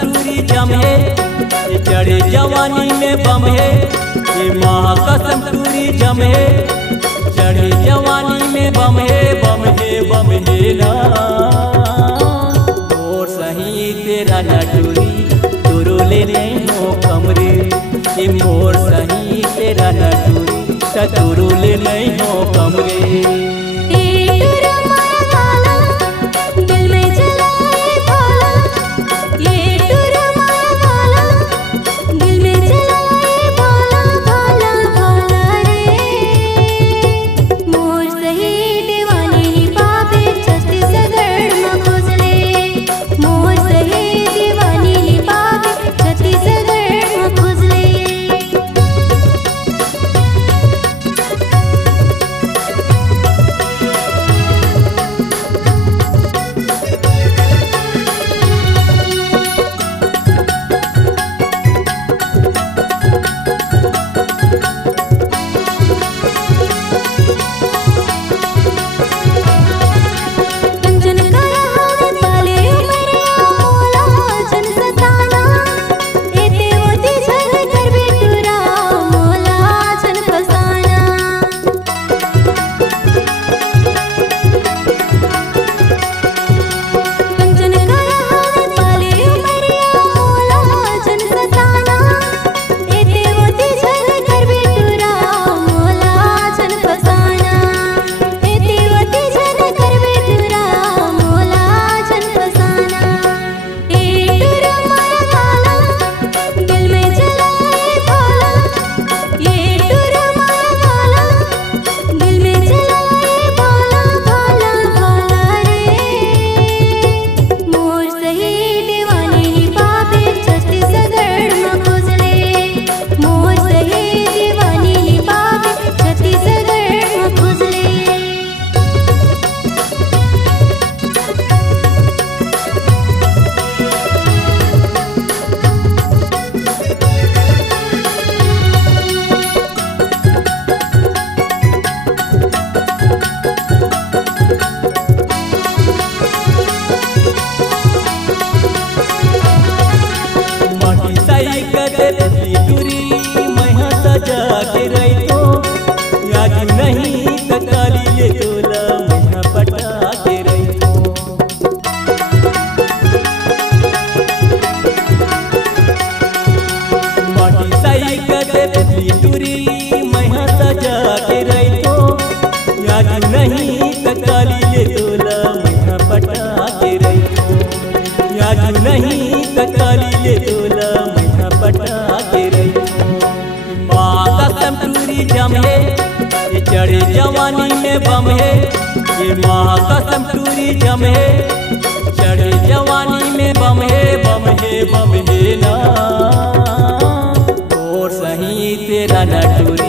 टूरिज्म है ये चढ़े जवानी में बम है, ये महाकसम टूरिज्म है, चढ़े जवानी में बम है, बम है, बम है ना। और सही तेरा न टूरी तुरु ले नहीं हो कमरे, ये मोर सही तेरा न टूरी तुरु ले नहीं हो कमरे। नहीं ककाली ले तोला मैं पटा के रही माटी साई कदे बिजली टूरी मैं सजा के रही तो याद नहीं ककाली ले तोला मैं पटा के रही याद नहीं ककाली ले तोला मैं पटा के रही। माँ कसम टूरिज्म है ये चढ़े जवानी में बम है, ये महाकसम टूरिज्म है, चढ़े जवानी में बम है, बम है, बम है ना। और सही तेरा न टूरी